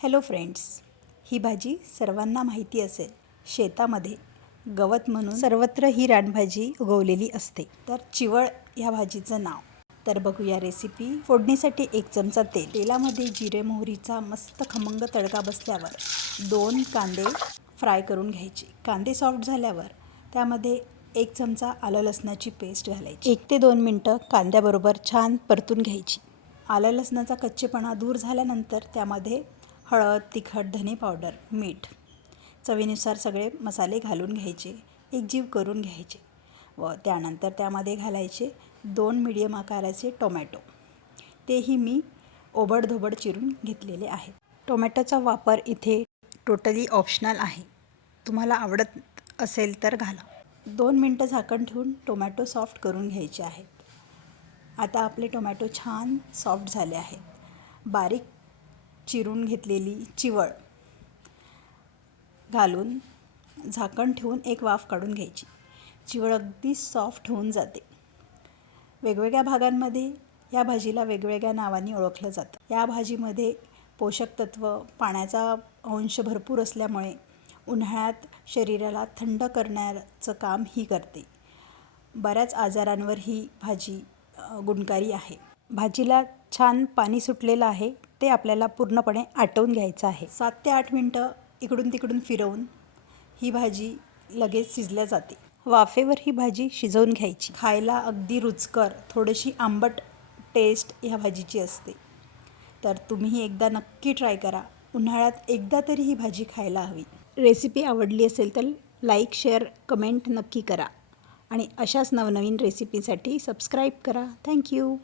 Hello friends ही भाजी सर्वांना माहिती असेल. शेतामध्ये गवत म्हणून सर्वत्र ही रानभाजी उगवलेली असते. तर चिवळ या भाजीचं नाव. तर बघूया रेसिपी फोडणीसाठी एक चमचा तेल. तेलामध्ये जिरे मोहरीचा मस्त खमंग तडका बसल्यावर दोन कांदे फ्राय करून घ्यायचे. कांदे सॉफ्ट झाल्यावर त्यामध्ये एक चमचा आलं लसणाची पेस्ट घालायची. एक ते दोन मिनटं कांद्याबरोबर छान परतून घ्यायची. आलं लसणाचा कच्चेपणा दूर झाल्यानंतर त्यामध्ये हळद तिखट धने पावडर मीठ. चवीनुसार सगळे मसाले घालून घ्यायचे एकजीव करून घ्यायचे व त्यानंतर त्यामध्ये घालायचे दोन मिडियम आकाराचे टोमॅटो तेही मी ओबडधोबड चिरून घेतलेले आहेत. टोमॅटोचा वापर इथे टोटली ऑप्शनल आहे. तुम्हाला आवडत असेल तर घाला. दोन मिनटं झाकण ठेवून टोमॅटो सॉफ्ट करून घ्यायचे आहेत. आता आपले टोमॅटो छान सॉफ्ट झाले आहेत. बारीक चिरून घेतलेली चिवळ घालून झाकण ठेवून एक वाफ काढून घ्यायची. चिवळ अगदी सॉफ्ट होऊन जाते. वेगवेगळ्या भागांमध्ये या भाजीला वेगवेगळ्या नावांनी ओळखलं जातं. या भाजीमध्ये पोषक तत्व पाण्याचा अंश भरपूर असल्यामुळे उन्हाळ्यात शरीराला थंड करण्याचं काम ही करते. बऱ्याच आजारांवर ही भाजी गुणकारी आहे. भाजीला छान पाणी सुटलेलं आहे. ते आपल्याला पूर्णपणे आटवून घ्यायचं आहे. सात ते आठ मिनटं इकडून तिकडून फिरवून ही भाजी लगेच शिजल्या जाते. वाफेवर ही भाजी शिजवून घ्यायची. खायला अगदी रुचकर थोडीशी आंबट टेस्ट ह्या भाजीची असते. तर तुम्ही एकदा नक्की ट्राय करा. उन्हाळ्यात एकदा तरी ही भाजी खायला हवी. रेसिपी आवडली असेल तर लाईक शेअर कमेंट नक्की करा. आणि अशाच नवनवीन रेसिपीसाठी सबस्क्राईब करा. थँक्यू